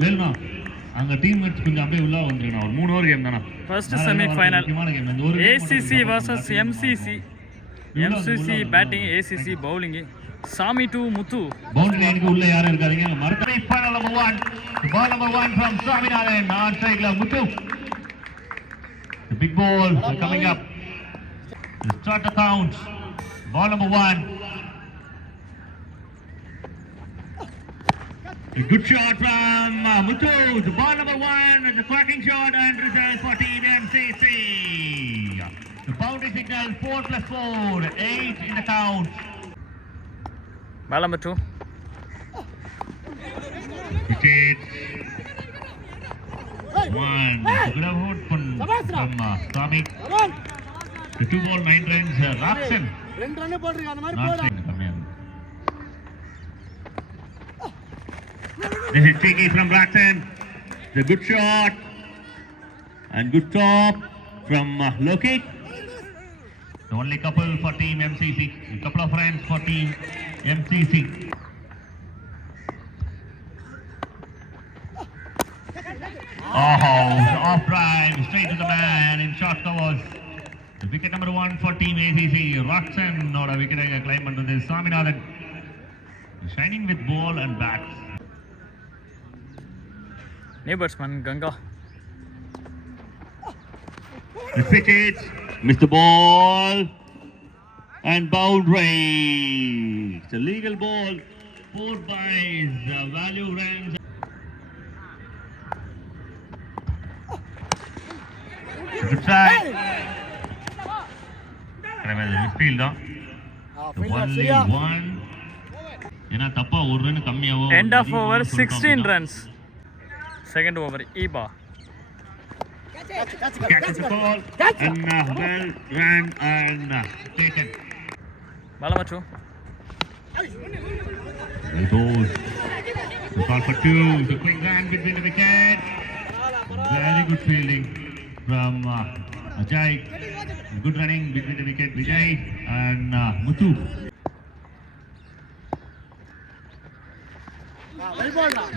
வேல்னா அங்க டீம்மேட்ஸ் கொஞ்சம் அப்படியே உள்ள வந்துருங்க. ஒரு 3 ஓவர் கேம் தானா. First semi final ACC vs MCC. MCC batting, ACC bowling. சாமி டு முத்து. பவுண்டரி லைனுக்கு உள்ள யாரும் இருக்காதீங்க. மறுபடி final number 1. Ball number 1 from Swaminathan. On strike la Muthu. The big ball coming up. The start the count. Ball number 1. A good shot from Muthu. The ball number 1. It's a cracking shot and result for Team MCC. The boundary signal 4 plus 4. 8 in the count. Ball number 2. Wicket. 1. Good out from Swami. The 2 ball 9 runs. Raksan. Not saying come here. This is cheeky from Raksan. The good shot and good stop from Loki. The only couple for Team MCC. A couple of runs for Team MCC. Oh, off drive, straight to the man in short covers. The wicket number 1 for Team ACC. Raksan, not a wicket climb under this. Swaminathan shining with ball and bat. New batsman Ganga. The wicket, missed the ball and boundary. It's a legal ball. 4 byes, value runs. Good try. Midfield only 1. ஏன்னா தப்பா ஒரு ரன் கம்மியாவோ. End of over 16 runs. Second over Eba. Catches the ball and well ran and taken. Ball number 2. There goes the ball for 2. The quick run between the wicket. Very good fielding from Ajay. Good running between the wicket, Vijay and Muthu.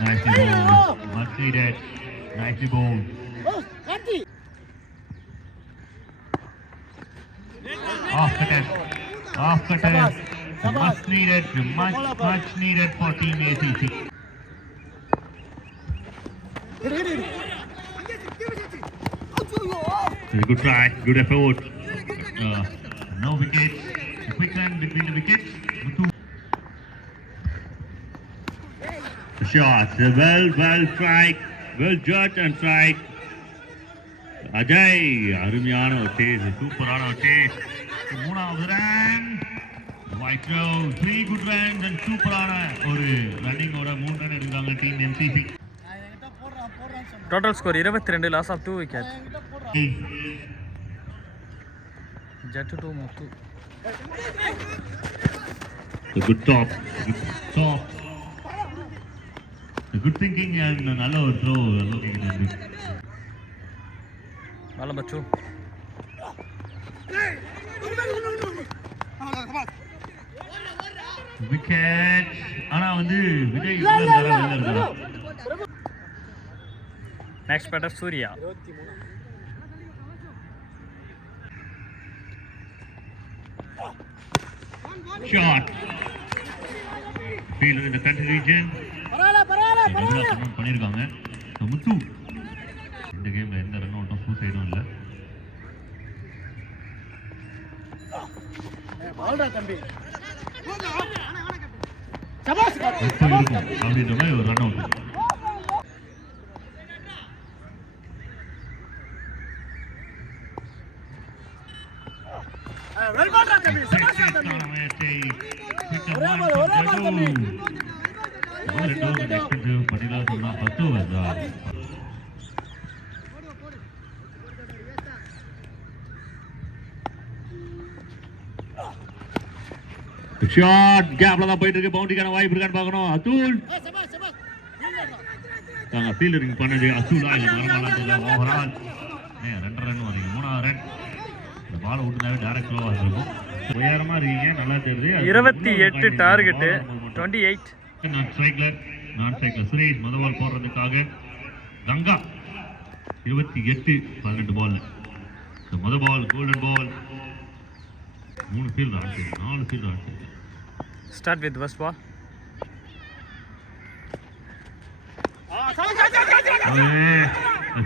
Nicely bowled, much needed. Nicely bowled. Off the test. Much needed for Team ACC. Good try, good effort. No wickets. A quick run between the wickets. The shots, well strike, well judged and strike. Ajay, அருமையான ஒரு chase, சூப்பரான ஒரு chase. 3வது run. White throw, 3 good runs and சூப்பரான ஒரு running ஓட 3 run எடுத்தாங்க Team MCC. Total score 22, loss of 2 wickets. Jet to Muthu. The good top. The good thinking and நல்ல ஒரு throw looking at it. Ball number 2. Wicket. ஆனா வந்து விஜய் இல்ல. Next batter Surya. Shot. Fielder in the country region. பண்ணிருக்காங்க. முத்து இந்த கேம்ல எந்த ரன் அவுட்டும் சூசைடும் இல்ல. பால்டா தம்பி. சபாஸ். அப்படின்ற மாதிரி ஒரு ரன் அவுட். வெல் பால்டா தம்பி. ஒரே தம்பி. ஷாட் கேப்ல தான் போயிட்டு இருக்கு. பவுண்டரிக்கான வாய்ப்பு இருக்கான்னு பார்க்கணும். அதுல் ஃபீல்டரிங் பண்ணது அதுலா இல்ல. ஓவரால் 2 ரன் வரீங்க. 3வது ரன். இந்த பால் விட்டுனாவே டைரக்ட் த்ரோவா இருக்கும். உயரமா இருக்கீங்க, நல்லா தெரியுது. 28 டார்கெட் 28. Not strike நான் ஸ்ட்ரைக்ல சுரேஷ் முதல் பால் போடுறதுக்காக கங்கா 28-12 பால். முதல் பால் கோல்டன் பால். 3 ஃபீல்ட் ஆச்சு, 4 ஃபீல்ட் ஆச்சு. Start with first ball.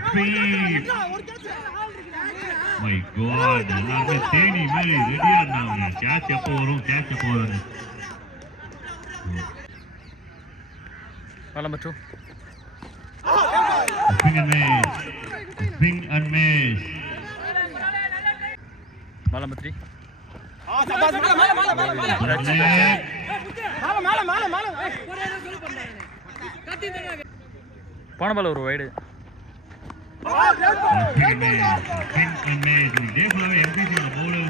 Speed. My God, எல்லாமே தேனி மாதிரி ரெடியா இருந்தாங்க. கேட்ச் எப்போ வரும், கேட்ச் எப்போ வரும். Ball number 2. Swing and miss. Swing and miss. Ball number 3. போன பால் ஒரு வைடு. Swing and miss. இதே போலவே MCC அந்த bowler.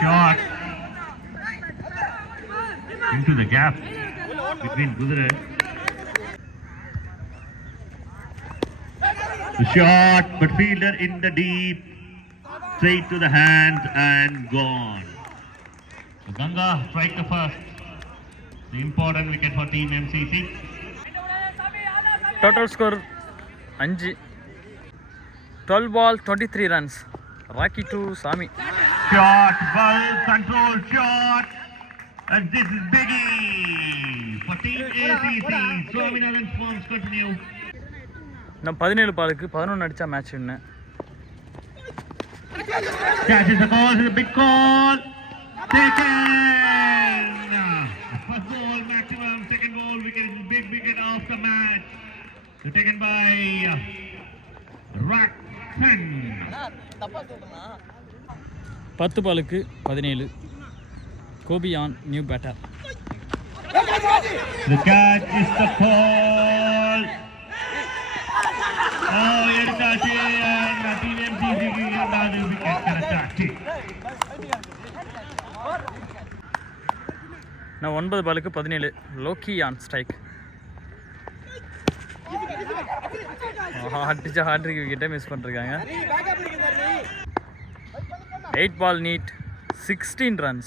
Shot into the gap between Gudra. The shot, but fielder in the deep, straight to the hands and gone. So Ganga strike the first, the important wicket for team MCC. Total score 5. 12 ball 23 runs. Rocky to Sami. Shot, well controlled shot, and this is biggie for team ACC. Swaminathan forms continue. நம்ம 17 பாலுக்கு 11 அடிச்சா match win. Catches the call, it's a big call. Taken. First ball maximum, second ball wicket, big wicket of the match. So taken by Rakhan. 10 பாலுக்கு 17. Gopi on new batter. The catch is the call. Oh, எடுத்தாச்சு. Team எம்சிசிக்கு இரண்டாவது wicket கிடைச்சாச்சு. நான் 9 பாலுக்கு 17. Lockie on strike. அடிச்ச hat trick விக்கெட்டை miss பண்ணிருக்காங்க. 8 ball neat 16 runs.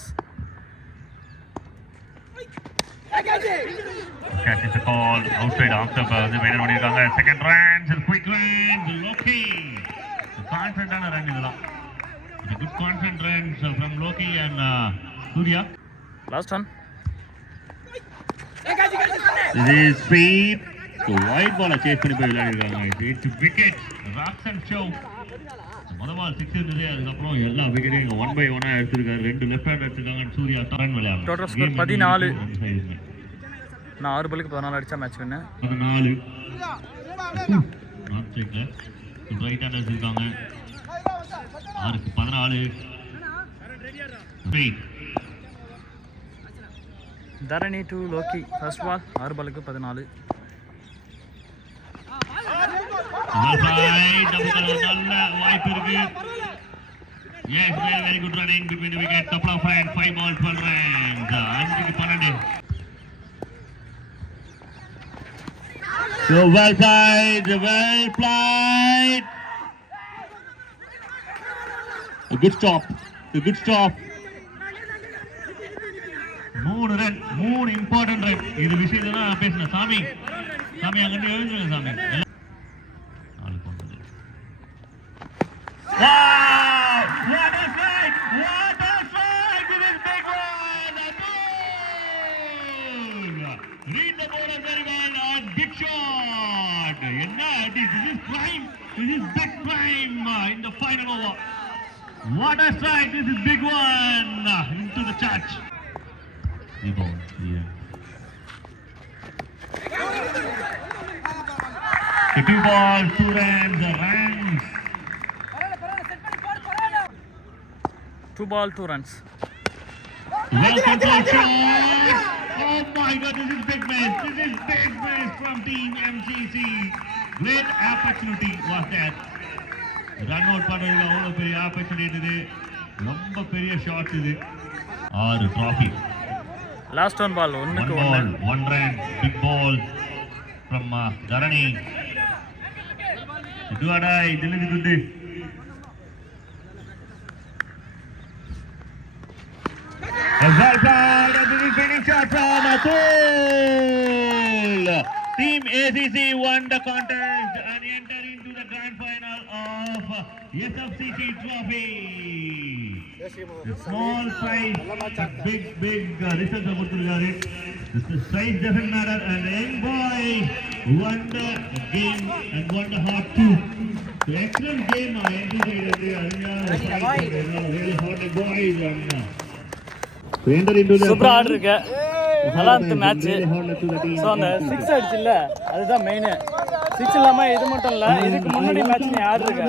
Catches the call outside after the winner பண்ணிருக்காங்க. Second runs and quick runs. Loki. Confident ஆன ரன் இதெல்லாம். It's a good confident runs from Loki and Surya. Last one. This is speed. So wide ball chase பண்ணி போய் விளையாடிருக்காங்க. It's wicket. Rakhan show. முதல் பால் 6 இருந்தது. அதுக்கப்புறம் எல்லா விக்கெட்டையும் 1 by 1 எடுத்துருக்காரு. 2 லெஃப்ட் ஹேண்ட் எடுத்துருக்காங்க. சூர்யா டர்ன் விளையாடுறாங்க. Total score 14. நான் 6 பாலுக்கு 14 அடிச்சா மேட்ச் வின்னு. 14. நாட் ஸ்ட்ரைக்ல ரைட் ஹேண்ட் எடுத்துருக்காங்க. 6க்கு 14. Speed. Dharani to Lokki first ball 6 பாலுக்கு 14. நல்ல வாய்ப்பு இருக்கு. Yes, very good running between the wicket. Couple of runs, 5 ball 12 runs. 5க்கு 12. So well played, well played. A good stop, a good stop. 3 run, 3 important run. இது விஷயத்தை தான் பேசினேன். சாமி அங்கே எழுந்துருங்க சாமி. Wow! What a strike! What a strike! This is big one! A goal! Read the bowler very well and big shot! This is prime! This is big prime in the final over. What a strike! This is big one! Into the church. Rebound. Yeah. 2 balls, 2 runs, runs. 2 ball 2 runs. Well controlled shot. Oh my God, this is big miss. This is big miss from team MCC. Great opportunity was that. Run out பண்றது அவ்வளவு பெரிய opportunity இது. ரொம்ப பெரிய ஷாட் இது. 6 trophy. Last one ball 1க்கு 1. 1 run, big ball from Dharani. இதுவாடா இதுல குண்டு. A Well played, and this is winning shot from Atul. Team ACC won the contest and enter into the grand final of SFCC Trophy. The small size, big results of it. The size doesn't matter, and the young boy won the game and won the hot too. So excellent game, really hot boys won. So enter into the சூப்பராக ஆடிருக்கு, நல்லா இருந்துச்சு match. So அந்த 6 அடிச்சுல்ல, அதுதான் மெயின். 6 இல்லாமல் இது மட்டும் இல்லை, இதுக்கு முன்னாடி மேட்ச் நீ ஆடிருக்க.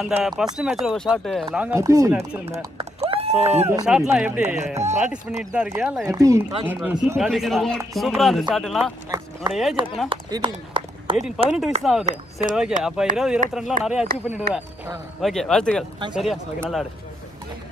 அந்த ஃபர்ஸ்ட் மேட்ச்சில் ஒரு ஷாட்டு லாங் ஆஃப் பிச்சில் அடிச்சிருந்தேன். ஸோ இந்த ஷாட்லாம் எப்படி ப்ராக்டிஸ் பண்ணிட்டு தான் இருக்கியா இல்லை எப்படி? ப்ராக்டிஸ் தான். சூப்பராக இருந்துச்சு ஷாட்டுலாம். உன்னோட ஏஜ் எத்தனை? 18 வயசு தான் ஆகுது. சரி ஓகே, அப்போ 20-22லாம் நிறைய அச்சீவ் பண்ணிவிடுவேன். ஓகே வாழ்த்துக்கள். சரியா? ஓகே நல்லா ஆடு.